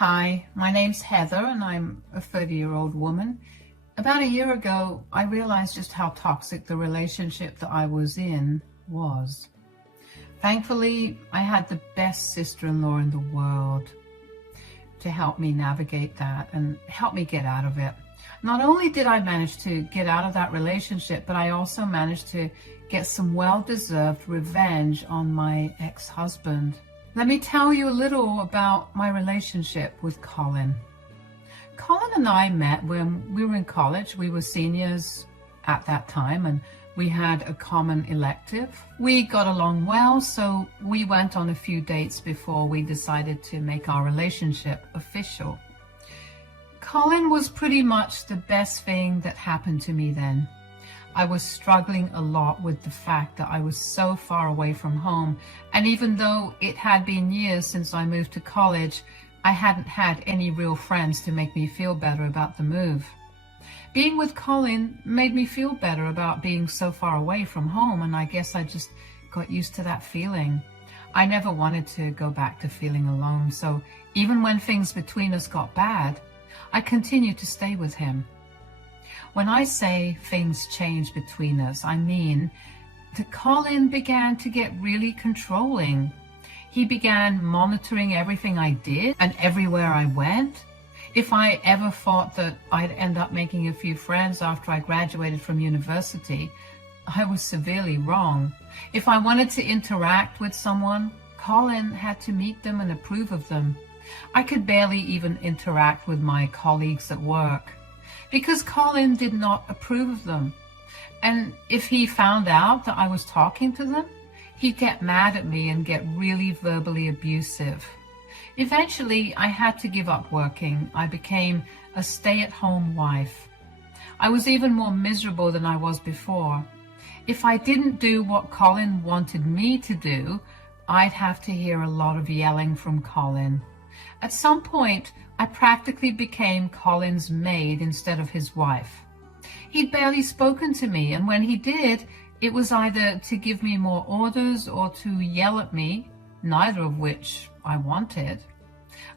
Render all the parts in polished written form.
Hi, my name's Heather and I'm a 30-year-old woman. About a year ago, I realized just how toxic the relationship that I was in was. Thankfully, I had the best sister-in-law in the world to help me navigate that and help me get out of it. Not only did I manage to get out of that relationship, but I also managed to get some well-deserved revenge on my ex-husband. Let me tell you a little about my relationship with Colin. Colin and I met when we were in college. We were seniors at that time and we had a common elective. We got along well, so we went on a few dates before we decided to make our relationship official. Colin was pretty much the best thing that happened to me then. I was struggling a lot with the fact that I was so far away from home, and even though it had been years since I moved to college, I hadn't had any real friends to make me feel better about the move. Being with Colin made me feel better about being so far away from home, and I guess I just got used to that feeling. I never wanted to go back to feeling alone, so even when things between us got bad, I continued to stay with him. When I say things changed between us, I mean that Colin began to get really controlling. He began monitoring everything I did and everywhere I went. If I ever thought that I'd end up making a few friends after I graduated from university, I was severely wrong. If I wanted to interact with someone, Colin had to meet them and approve of them. I could barely even interact with my colleagues at work, because Colin did not approve of them. And if he found out that I was talking to them, he'd get mad at me and get really verbally abusive. Eventually, I had to give up working. I became a stay-at-home wife. I was even more miserable than I was before. If I didn't do what Colin wanted me to do, I'd have to hear a lot of yelling from Colin. At some point, I practically became Colin's maid instead of his wife. He'd barely spoken to me, and when he did, it was either to give me more orders or to yell at me, neither of which I wanted.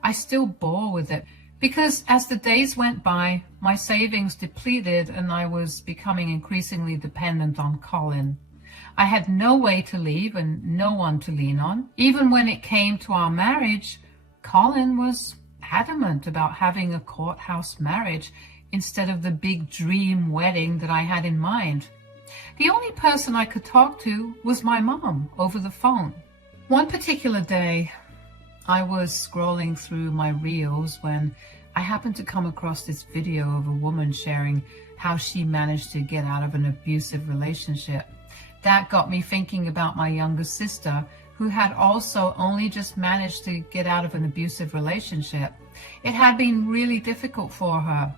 I still bore with it, because as the days went by, my savings depleted and I was becoming increasingly dependent on Colin. I had no way to leave and no one to lean on. Even when it came to our marriage, Colin was adamant about having a courthouse marriage instead of the big dream wedding that I had in mind. The only person I could talk to was my mom over the phone. One particular day, I was scrolling through my reels when I happened to come across this video of a woman sharing how she managed to get out of an abusive relationship. That got me thinking about my younger sister, who had also only just managed to get out of an abusive relationship. It had been really difficult for her,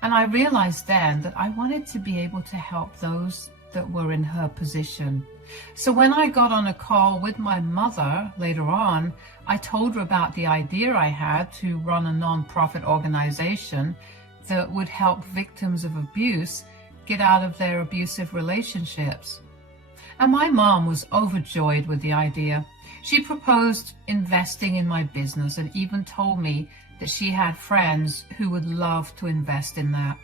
and I realized then that I wanted to be able to help those that were in her position. So when I got on a call with my mother later on, I told her about the idea I had to run a non-profit organization that would help victims of abuse get out of their abusive relationships. And my mom was overjoyed with the idea. She proposed investing in my business and even told me that she had friends who would love to invest in that.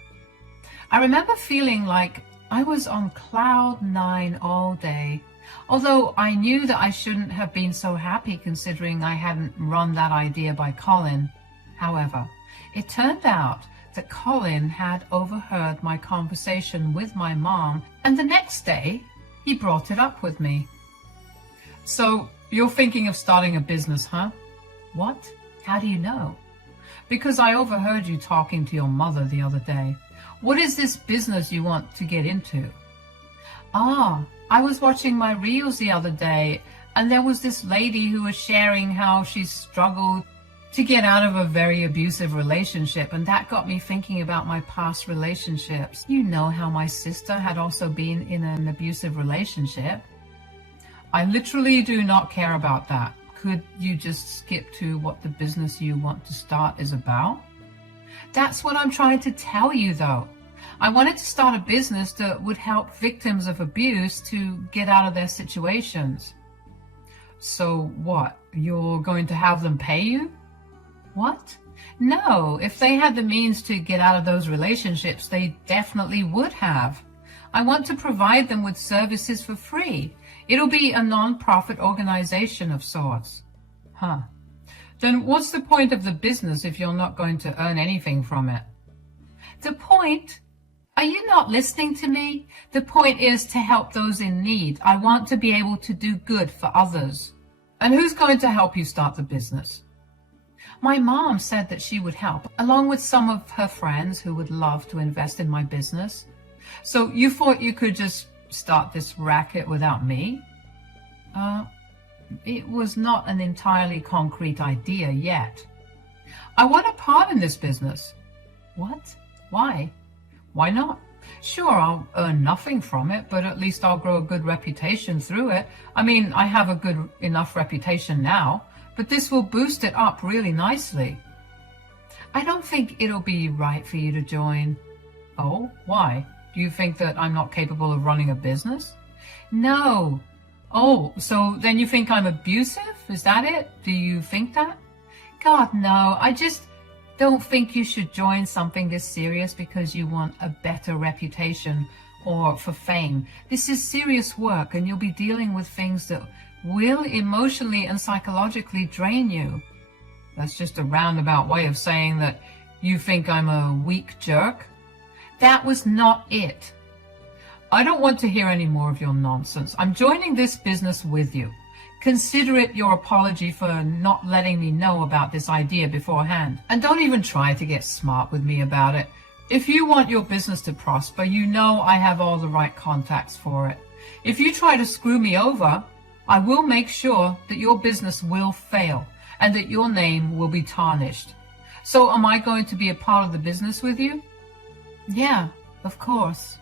I remember feeling like I was on cloud nine all day, although I knew that I shouldn't have been so happy considering I hadn't run that idea by Colin. However, it turned out that Colin had overheard my conversation with my mom, and the next day, he brought it up with me. So, you're thinking of starting a business, huh? What? How do you know? Because I overheard you talking to your mother the other day. What is this business you want to get into? I was watching my reels the other day, and there was this lady who was sharing how she struggled to get out of a very abusive relationship, and that got me thinking about my past relationships. You know how my sister had also been in an abusive relationship. I literally do not care about that. Could you just skip to what the business you want to start is about? That's what I'm trying to tell you, though. I wanted to start a business that would help victims of abuse to get out of their situations. So what? You're going to have them pay you? What? No, if they had the means to get out of those relationships, they definitely would have. I want to provide them with services for free. It'll be a non-profit organization of sorts. Huh. Then what's the point of the business if you're not going to earn anything from it? The point? Are you not listening to me? The point is to help those in need. I want to be able to do good for others. And who's going to help you start the business? My mom said that she would help, along with some of her friends who would love to invest in my business. So you thought you could just start this racket without me? It was not an entirely concrete idea yet. I want a part in this business. What? Why? Why not? Sure, I'll earn nothing from it, but at least I'll grow a good reputation through it. I mean, I have a good enough reputation now, but this will boost it up really nicely. I don't think it'll be right for you to join. Oh, why? Do you think that I'm not capable of running a business? No. Oh, so then you think I'm abusive? Is that it? Do you think that? God, no. I just don't think you should join something this serious because you want a better reputation or for fame. This is serious work, and you'll be dealing with things that will emotionally and psychologically drain you. That's just a roundabout way of saying that you think I'm a weak jerk. That was not it. I don't want to hear any more of your nonsense. I'm joining this business with you. Consider it your apology for not letting me know about this idea beforehand. And don't even try to get smart with me about it. If you want your business to prosper, you know I have all the right contacts for it. If you try to screw me over, I will make sure that your business will fail and that your name will be tarnished. So am I going to be a part of the business with you? Yeah, of course.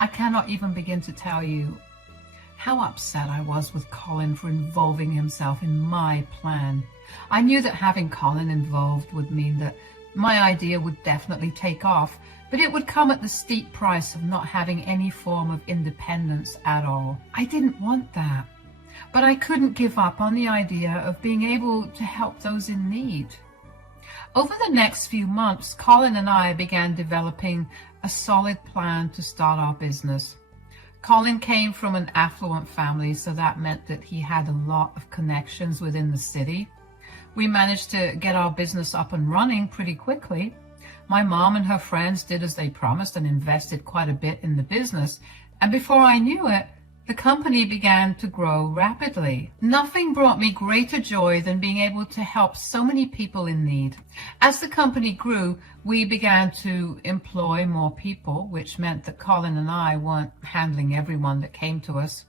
I cannot even begin to tell you how upset I was with Colin for involving himself in my plan. I knew that having Colin involved would mean that my idea would definitely take off, but it would come at the steep price of not having any form of independence at all. I didn't want that, but I couldn't give up on the idea of being able to help those in need. Over the next few months, Colin and I began developing a solid plan to start our business. Colin came from an affluent family, so that meant that he had a lot of connections within the city. We managed to get our business up and running pretty quickly. My mom and her friends did as they promised and invested quite a bit in the business, and before I knew it, the company began to grow rapidly. Nothing brought me greater joy than being able to help so many people in need. As the company grew, we began to employ more people, which meant that Colin and I weren't handling everyone that came to us.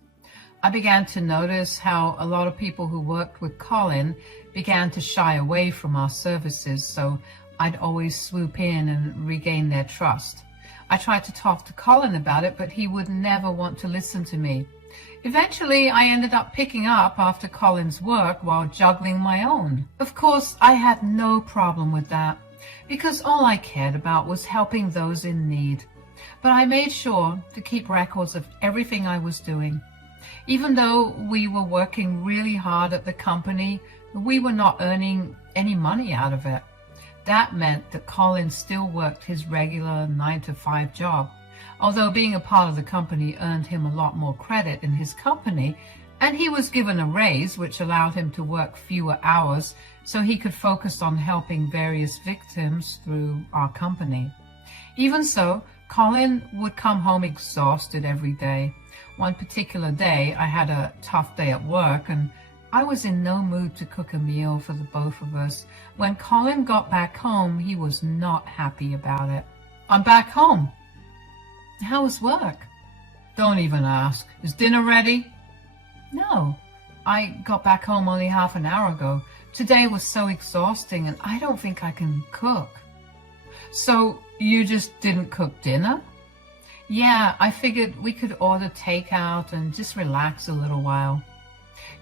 I began to notice how a lot of people who worked with Colin began to shy away from our services, so I'd always swoop in and regain their trust. I tried to talk to Colin about it, but he would never want to listen to me. Eventually, I ended up picking up after Colin's work while juggling my own. Of course, I had no problem with that, because all I cared about was helping those in need. But I made sure to keep records of everything I was doing. Even though we were working really hard at the company, we were not earning any money out of it. That meant that Colin still worked his regular 9-to-5 job, although being a part of the company earned him a lot more credit in his company, and he was given a raise which allowed him to work fewer hours so he could focus on helping various victims through our company. Even so, Colin would come home exhausted every day. One particular day, I had a tough day at work, and I was in no mood to cook a meal for the both of us. When Colin got back home, he was not happy about it. I'm back home. How was work? Don't even ask. Is dinner ready? No. I got back home only half an hour ago. Today was so exhausting, and I don't think I can cook. So you just didn't cook dinner? Yeah, I figured we could order takeout and just relax a little while.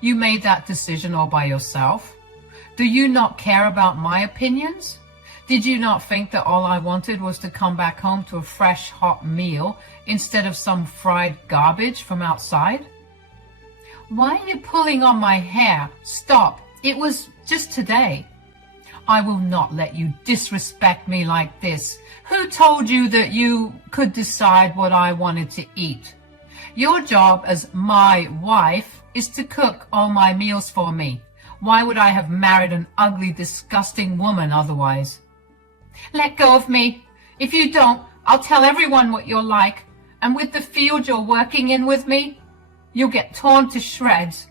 You made that decision all by yourself? Do you not care about my opinions? Did you not think that all I wanted was to come back home to a fresh, hot meal instead of some fried garbage from outside? Why are you pulling on my hair? Stop. It was just today. I will not let you disrespect me like this. Who told you that you could decide what I wanted to eat? Your job as my wife is to cook all my meals for me. Why would I have married an ugly, disgusting woman otherwise? Let go of me. If you don't, I'll tell everyone what you're like. And with the field you're working in with me, you'll get torn to shreds.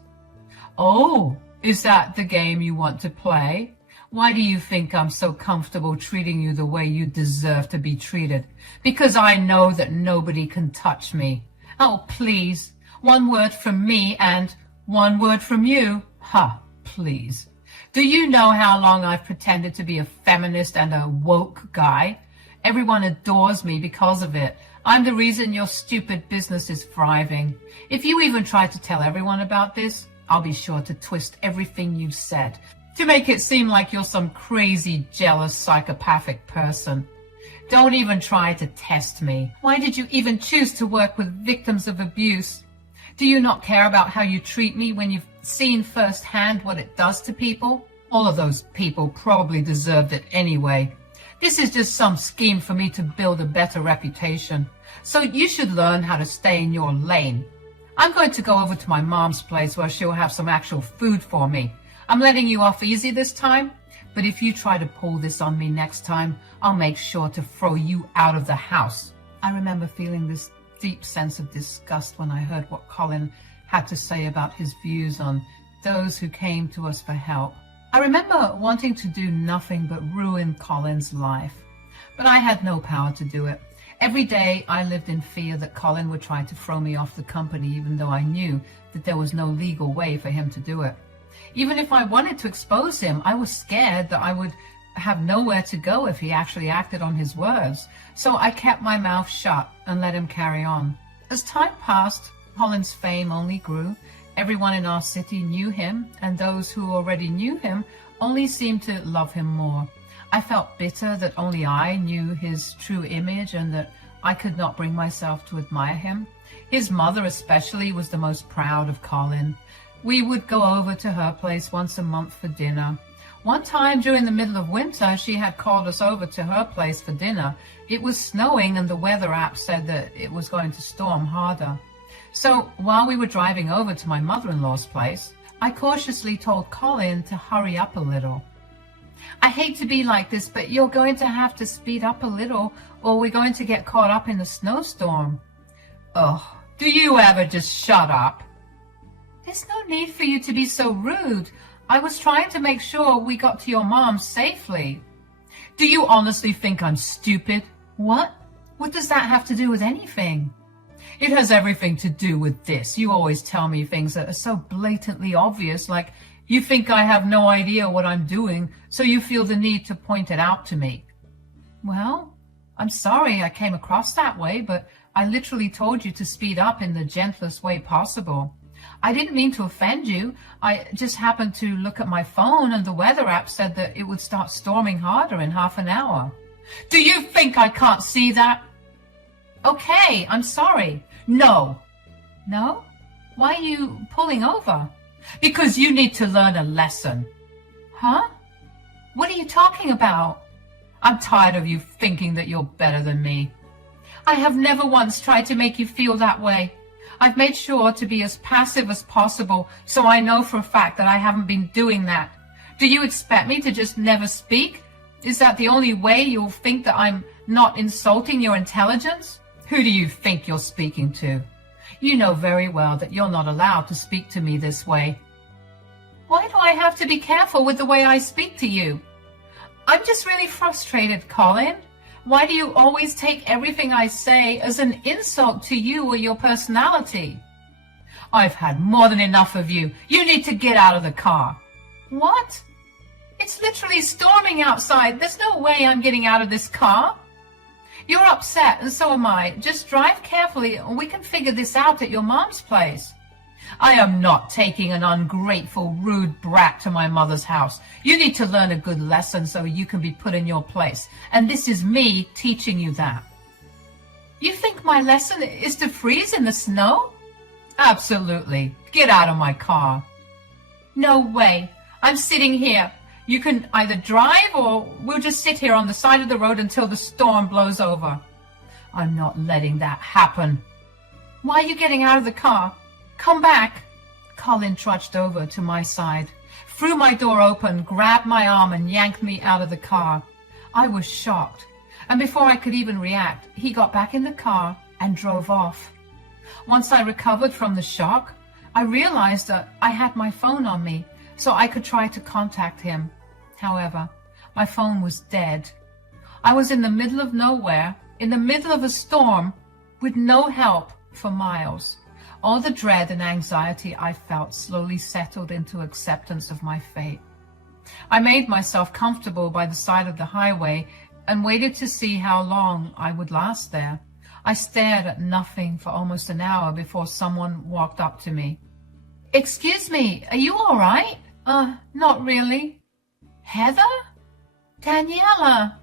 Oh, is that the game you want to play? Why do you think I'm so comfortable treating you the way you deserve to be treated? Because I know that nobody can touch me. Oh, please. One word from me and one word from you. Ha, please. Do you know how long I've pretended to be a feminist and a woke guy? Everyone adores me because of it. I'm the reason your stupid business is thriving. If you even try to tell everyone about this, I'll be sure to twist everything you've said to make it seem like you're some crazy, jealous, psychopathic person. Don't even try to test me. Why did you even choose to work with victims of abuse? Do you not care about how you treat me when you've seen firsthand what it does to people? All of those people probably deserved it anyway. This is just some scheme for me to build a better reputation. So you should learn how to stay in your lane. I'm going to go over to my mom's place where she'll have some actual food for me. I'm letting you off easy this time, but if you try to pull this on me next time, I'll make sure to throw you out of the house. I remember feeling this deep sense of disgust when I heard what Colin had to say about his views on those who came to us for help. I remember wanting to do nothing but ruin Colin's life, but I had no power to do it. Every day I lived in fear that Colin would try to throw me off the company, even though I knew that there was no legal way for him to do it. Even if I wanted to expose him, I was scared that I would have nowhere to go if he actually acted on his words. So I kept my mouth shut and let him carry on. As time passed, Colin's fame only grew. Everyone in our city knew him, and those who already knew him only seemed to love him more. I felt bitter that only I knew his true image and that I could not bring myself to admire him. His mother especially was the most proud of Colin. We would go over to her place once a month for dinner. One time during the middle of winter, she had called us over to her place for dinner. It was snowing and the weather app said that it was going to storm harder. So while we were driving over to my mother-in-law's place, I cautiously told Colin to hurry up a little. I hate to be like this, but you're going to have to speed up a little or we're going to get caught up in the snowstorm. Oh, do you ever just shut up? There's no need for you to be so rude. I was trying to make sure we got to your mom safely. Do you honestly think I'm stupid? What? What does that have to do with anything? It has everything to do with this. You always tell me things that are so blatantly obvious, like you think I have no idea what I'm doing, so you feel the need to point it out to me. Well, I'm sorry I came across that way, but I literally told you to speed up in the gentlest way possible. I didn't mean to offend you. I just happened to look at my phone and the weather app said that it would start storming harder in half an hour. Do you think I can't see that? Okay, I'm sorry. No. No? Why are you pulling over? Because you need to learn a lesson. Huh? What are you talking about? I'm tired of you thinking that you're better than me. I have never once tried to make you feel that way. I've made sure to be as passive as possible, so I know for a fact that I haven't been doing that. Do you expect me to just never speak? Is that the only way you'll think that I'm not insulting your intelligence? Who do you think you're speaking to? You know very well that you're not allowed to speak to me this way. Why do I have to be careful with the way I speak to you? I'm just really frustrated, Colin. Why do you always take everything I say as an insult to you or your personality? I've had more than enough of you. You need to get out of the car. What? It's literally storming outside. There's no way I'm getting out of this car. You're upset, and so am I. Just drive carefully, and we can figure this out at your mom's place. I am not taking an ungrateful, rude brat to my mother's house. You need to learn a good lesson so you can be put in your place. And this is me teaching you that. You think my lesson is to freeze in the snow? Absolutely. Get out of my car. No way. I'm sitting here. You can either drive or we'll just sit here on the side of the road until the storm blows over. I'm not letting that happen. Why are you getting out of the car? Come back. Colin trudged over to my side, threw my door open, grabbed my arm and yanked me out of the car. I was shocked, and before I could even react, he got back in the car and drove off. Once I recovered from the shock, I realized that I had my phone on me, so I could try to contact him. However, my phone was dead. I was in the middle of nowhere, in the middle of a storm, with no help for miles. All the dread and anxiety I felt slowly settled into acceptance of my fate. I made myself comfortable by the side of the highway and waited to see how long I would last there. I stared at nothing for almost an hour before someone walked up to me. Excuse me, are you all right? Not really. Heather? Daniela?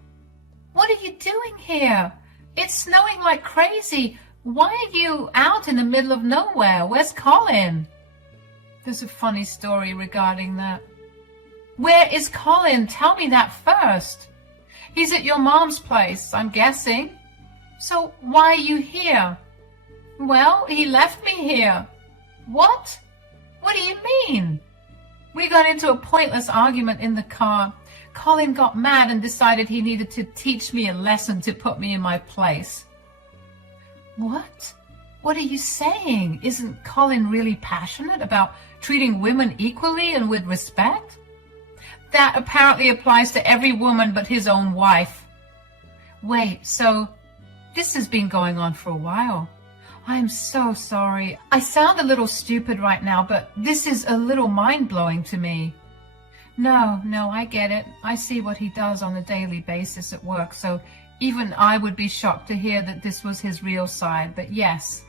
What are you doing here? It's snowing like crazy. Why are you out in the middle of nowhere? Where's Colin? There's a funny story regarding that. Where is Colin? Tell me that first. He's at your mom's place, I'm guessing. So why are you here? Well, he left me here. What? What do you mean? We got into a pointless argument in the car. Colin got mad and decided he needed to teach me a lesson to put me in my place. What? What are you saying? Isn't Colin really passionate about treating women equally and with respect? That apparently applies to every woman but his own wife. Wait, so this has been going on for a while. I'm so sorry. I sound a little stupid right now, but this is a little mind-blowing to me. No, I get it. I see what he does on a daily basis at work, so even I would be shocked to hear that this was his real side. But yes,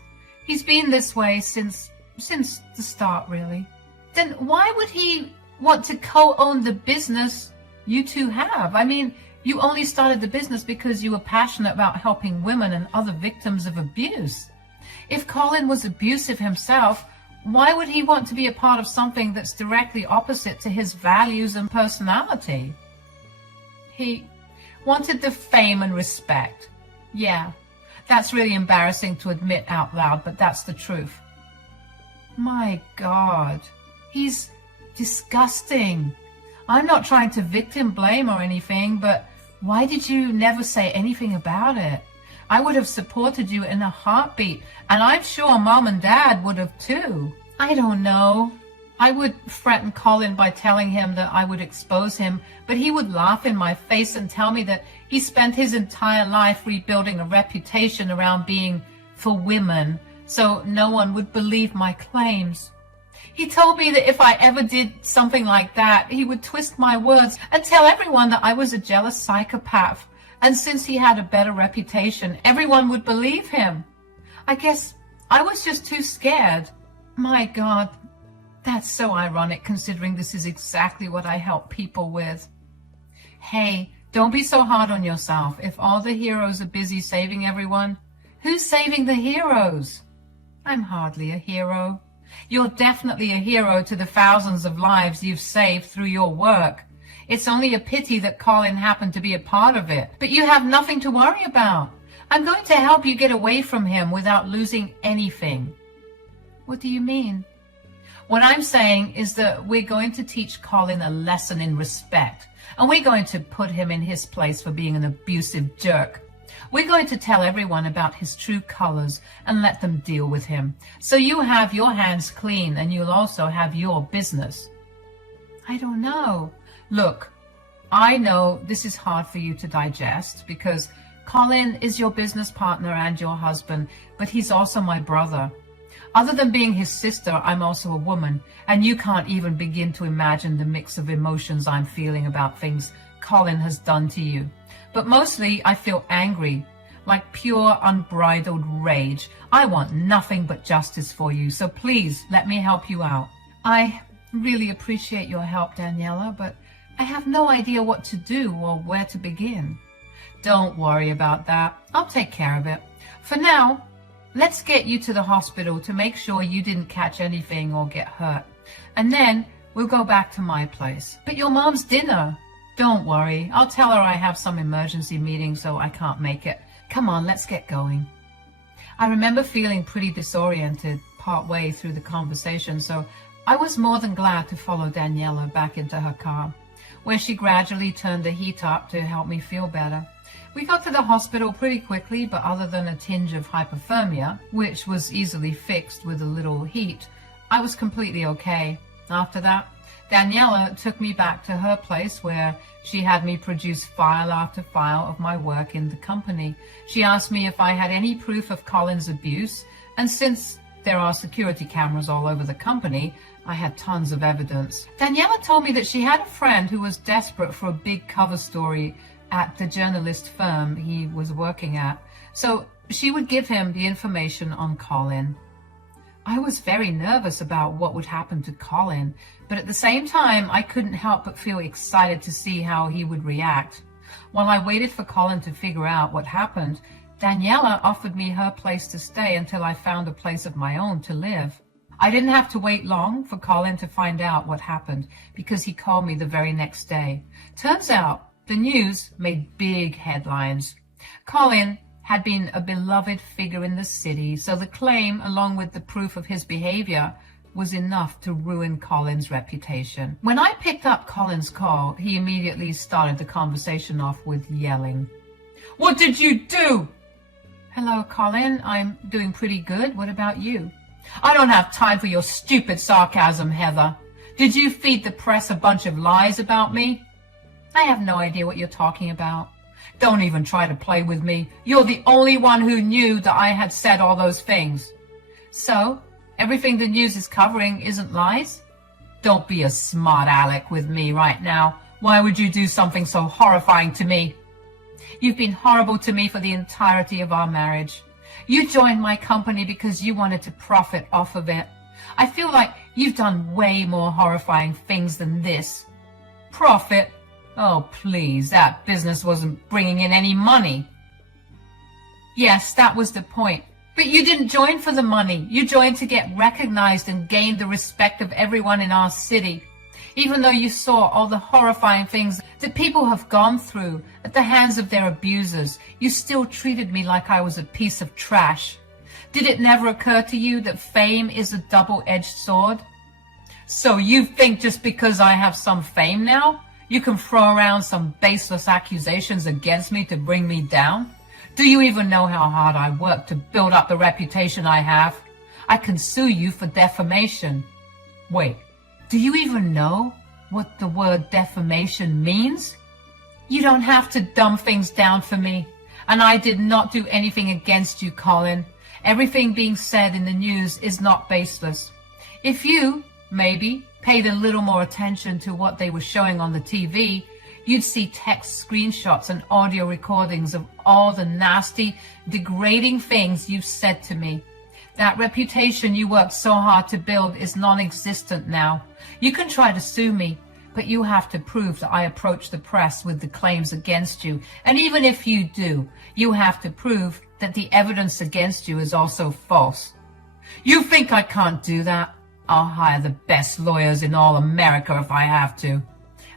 he's been this way since the start, really. Then why would he want to co-own the business you two have? I mean, you only started the business because you were passionate about helping women and other victims of abuse. If Colin was abusive himself, why would he want to be a part of something that's directly opposite to his values and personality? He wanted the fame and respect. Yeah, that's really embarrassing to admit out loud, but that's the truth. My God, he's disgusting. I'm not trying to victim blame or anything, but why did you never say anything about it? I would have supported you in a heartbeat, and I'm sure Mom and Dad would have too. I don't know. I would threaten Colin by telling him that I would expose him, but he would laugh in my face and tell me that he spent his entire life rebuilding a reputation around being for women, so no one would believe my claims. He told me that if I ever did something like that, he would twist my words and tell everyone that I was a jealous psychopath. And since he had a better reputation, everyone would believe him. I guess I was just too scared. My God, that's so ironic considering this is exactly what I help people with. Hey, don't be so hard on yourself. If all the heroes are busy saving everyone, who's saving the heroes? I'm hardly a hero. You're definitely a hero to the thousands of lives you've saved through your work. It's only a pity that Colin happened to be a part of it. But you have nothing to worry about. I'm going to help you get away from him without losing anything. What do you mean? What I'm saying is that we're going to teach Colin a lesson in respect. And we're going to put him in his place for being an abusive jerk. We're going to tell everyone about his true colors and let them deal with him. So you have your hands clean and you'll also have your business. I don't know. Look, I know this is hard for you to digest because Colin is your business partner and your husband, but he's also my brother. Other than being his sister, I'm also a woman, and you can't even begin to imagine the mix of emotions I'm feeling about things Colin has done to you. But mostly I feel angry, like pure unbridled rage. I want nothing but justice for you, so please let me help you out. I really appreciate your help, Daniela, but I have no idea what to do or where to begin. Don't worry about that. I'll take care of it. For now, let's get you to the hospital to make sure you didn't catch anything or get hurt. And then We'll go back to my place. But your mom's dinner. Don't worry. I'll tell her I have some emergency meeting, so I can't make it. Come on, let's get going. I remember feeling pretty disoriented partway through the conversation, so I was more than glad to follow Daniela back into her car, where she gradually turned the heat up to help me feel better. We got to the hospital pretty quickly, but other than a tinge of hypothermia, which was easily fixed with a little heat, I was completely okay. After that, Daniela took me back to her place where she had me produce file after file of my work in the company. She asked me if I had any proof of Colin's abuse, and since there are security cameras all over the company, I had tons of evidence. Daniela told me that she had a friend who was desperate for a big cover story at the journalist firm he was working at, so she would give him the information on Colin. I was very nervous about what would happen to Colin, but at the same time, I couldn't help but feel excited to see how he would react. While I waited for Colin to figure out what happened, Daniela offered me her place to stay until I found a place of my own to live. I didn't have to wait long for Colin to find out what happened because he called me the very next day. Turns out the news made big headlines. Colin had been a beloved figure in the city, so the claim, along with the proof of his behavior, was enough to ruin Colin's reputation. When I picked up Colin's call, he immediately started the conversation off with yelling. "What did you do?" "Hello, Colin. I'm doing pretty good. What about you?" "I don't have time for your stupid sarcasm, Heather. Did you feed the press a bunch of lies about me?" "I have no idea what you're talking about." "Don't even try to play with me. You're the only one who knew that I had said all those things." "So, everything the news is covering isn't lies?" "Don't be a smart aleck with me right now. Why would you do something so horrifying to me?" "You've been horrible to me for the entirety of our marriage. You joined my company because you wanted to profit off of it. I feel like you've done way more horrifying things than this." "Profit? Oh, please, that business wasn't bringing in any money." "Yes, that was the point. But you didn't join for the money. You joined to get recognized and gain the respect of everyone in our city. Even though you saw all the horrifying things that people have gone through at the hands of their abusers, you still treated me like I was a piece of trash. Did it never occur to you that fame is a double-edged sword? So you think just because I have some fame now, you can throw around some baseless accusations against me to bring me down? Do you even know how hard I worked to build up the reputation I have? I can sue you for defamation." "Wait, do you even know what the word defamation means?" "You don't have to dumb things down for me. And I did not do anything against you, Colin. Everything being said in the news is not baseless. If you, maybe, paid a little more attention to what they were showing on the TV, you'd see text screenshots and audio recordings of all the nasty, degrading things you've said to me. That reputation you worked so hard to build is non-existent now. You can try to sue me, but you have to prove that I approached the press with the claims against you. And even if you do, you have to prove that the evidence against you is also false." "You think I can't do that? I'll hire the best lawyers in all America if I have to."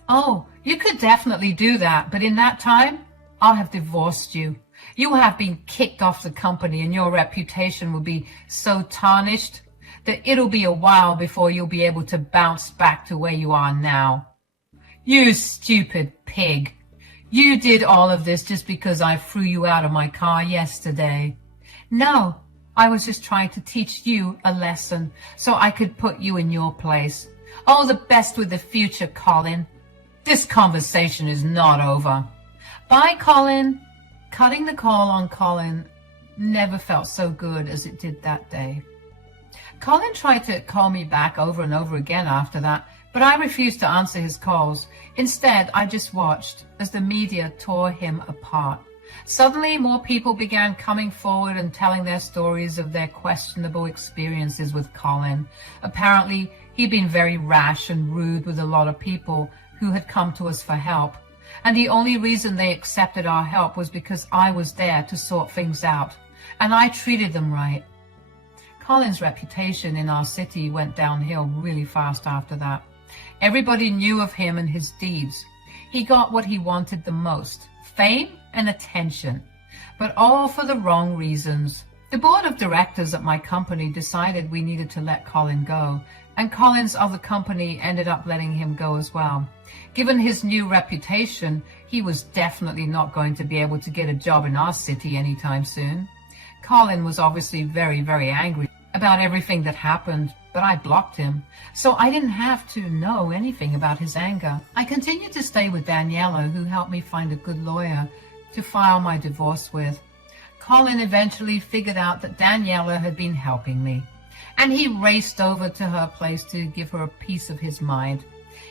"Oh, you could definitely do that, but in that time, I'll have divorced you. You will have been kicked off the company and your reputation will be so tarnished that it'll be a while before you'll be able to bounce back to where you are now." "You stupid pig. You did all of this just because I threw you out of my car yesterday." "No, I was just trying to teach you a lesson so I could put you in your place. All the best with the future, Colin." "This conversation is not over." "Bye, Colin." Cutting the call on Colin never felt so good as it did that day. Colin tried to call me back over and over again after that, but I refused to answer his calls. Instead, I just watched as the media tore him apart. Suddenly, more people began coming forward and telling their stories of their questionable experiences with Colin. Apparently, he'd been very rash and rude with a lot of people who had come to us for help. And the only reason they accepted our help was because I was there to sort things out. And I treated them right. Colin's reputation in our city went downhill really fast after that. Everybody knew of him and his deeds. He got what he wanted the most, fame and attention, but all for the wrong reasons. The board of directors at my company decided we needed to let Colin go, and Colin's other company ended up letting him go as well. Given his new reputation, he was definitely not going to be able to get a job in our city anytime soon. Colin was obviously very, very angry about everything that happened, but I blocked him, so I didn't have to know anything about his anger. I continued to stay with Daniela, who helped me find a good lawyer to file my divorce with. Colin eventually figured out that Daniela had been helping me, and he raced over to her place to give her a piece of his mind.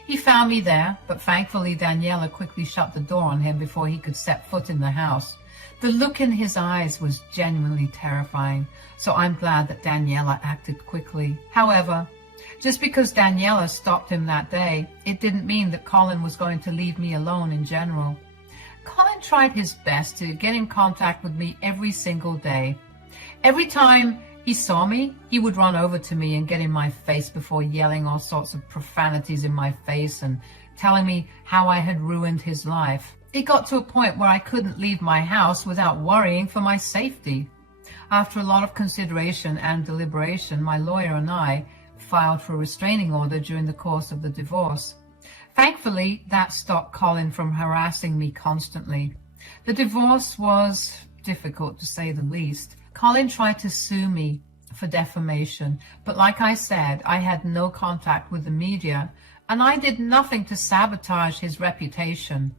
He found me there, but thankfully Daniela quickly shut the door on him before he could set foot in the house. The look in his eyes was genuinely terrifying, so I'm glad that Daniela acted quickly. However, just because Daniela stopped him that day, it didn't mean that Colin was going to leave me alone in general. Colin tried his best to get in contact with me every single day. Every time he saw me, he would run over to me and get in my face before yelling all sorts of profanities in my face and telling me how I had ruined his life. It got to a point where I couldn't leave my house without worrying for my safety. After a lot of consideration and deliberation, my lawyer and I filed for a restraining order during the course of the divorce. Thankfully, that stopped Colin from harassing me constantly. The divorce was difficult, to say the least. Colin tried to sue me for defamation, but like I said, I had no contact with the media, and I did nothing to sabotage his reputation.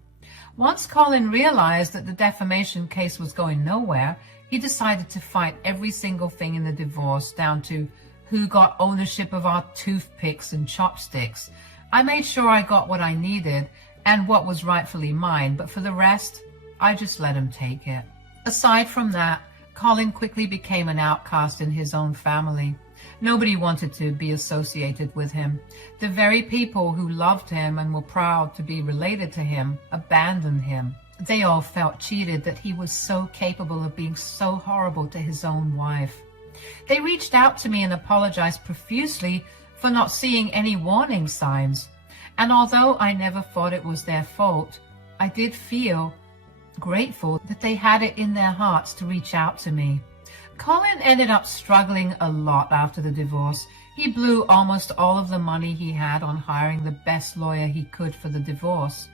Once Colin realized that the defamation case was going nowhere, he decided to fight every single thing in the divorce, down to who got ownership of our toothpicks and chopsticks. I made sure I got what I needed and what was rightfully mine, but for the rest, I just let him take it. Aside from that, Colin quickly became an outcast in his own family. Nobody wanted to be associated with him. The very people who loved him and were proud to be related to him abandoned him. They all felt cheated that he was so capable of being so horrible to his own wife. They reached out to me and apologized profusely for not seeing any warning signs. And although I never thought it was their fault, I did feel grateful that they had it in their hearts to reach out to me. Colin ended up struggling a lot after the divorce. He blew almost all of the money he had on hiring the best lawyer he could for the divorce.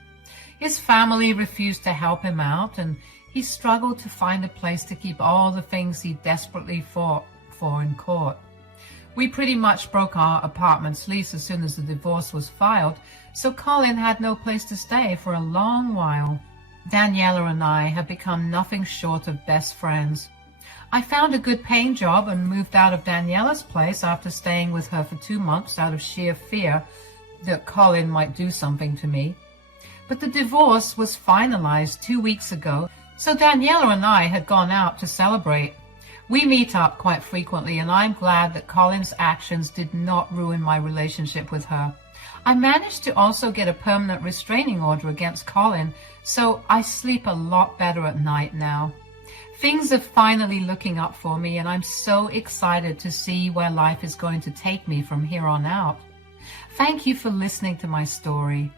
His family refused to help him out, and he struggled to find a place to keep all the things he desperately fought for in court. We pretty much broke our apartment's lease as soon as the divorce was filed, so Colin had no place to stay for a long while. Daniela and I have become nothing short of best friends. I found a good paying job and moved out of Daniela's place after staying with her for 2 months out of sheer fear that Colin might do something to me. But the divorce was finalized 2 weeks ago, so Daniela and I had gone out to celebrate. We meet up quite frequently, and I'm glad that Colin's actions did not ruin my relationship with her. I managed to also get a permanent restraining order against Colin, so I sleep a lot better at night now. Things are finally looking up for me, and I'm so excited to see where life is going to take me from here on out. Thank you for listening to my story.